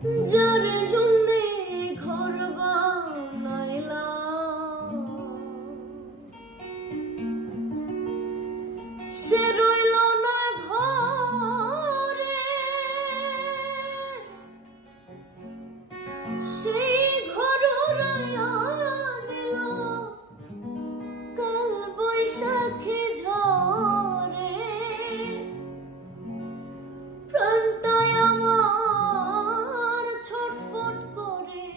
যার জন্যে ঘর বানাইলাম সে রইল না ঘরে, সেই ঘর উড়াইয়া দিল কাল বৈশাখী ঝড়ে। প্রাণটায় আমার ছটফট করে,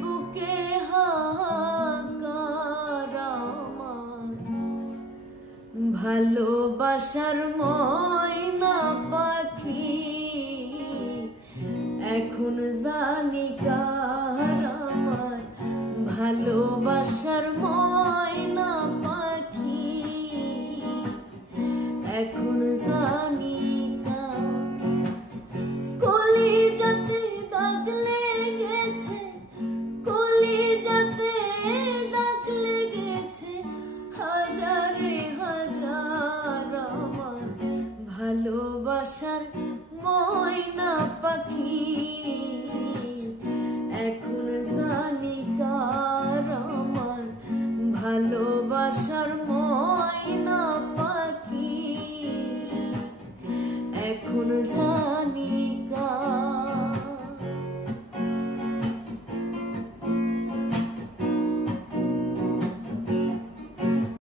বুকে হাহাকার আমার। ভালোবাসার ময়না পাখি এখন জানি কার আমার। ভালোবাসার ময়না পাখি এখন জানি কার। কলিজাতে দাগ লেগেছে, কলিজাতে দাগ লেগেছে হাজারে হাজার আমার। ভালোবাসার ময়না পাখি এখন জানি কার আমার। ভালোবাসার ময়না পাখি এখন জানি কার।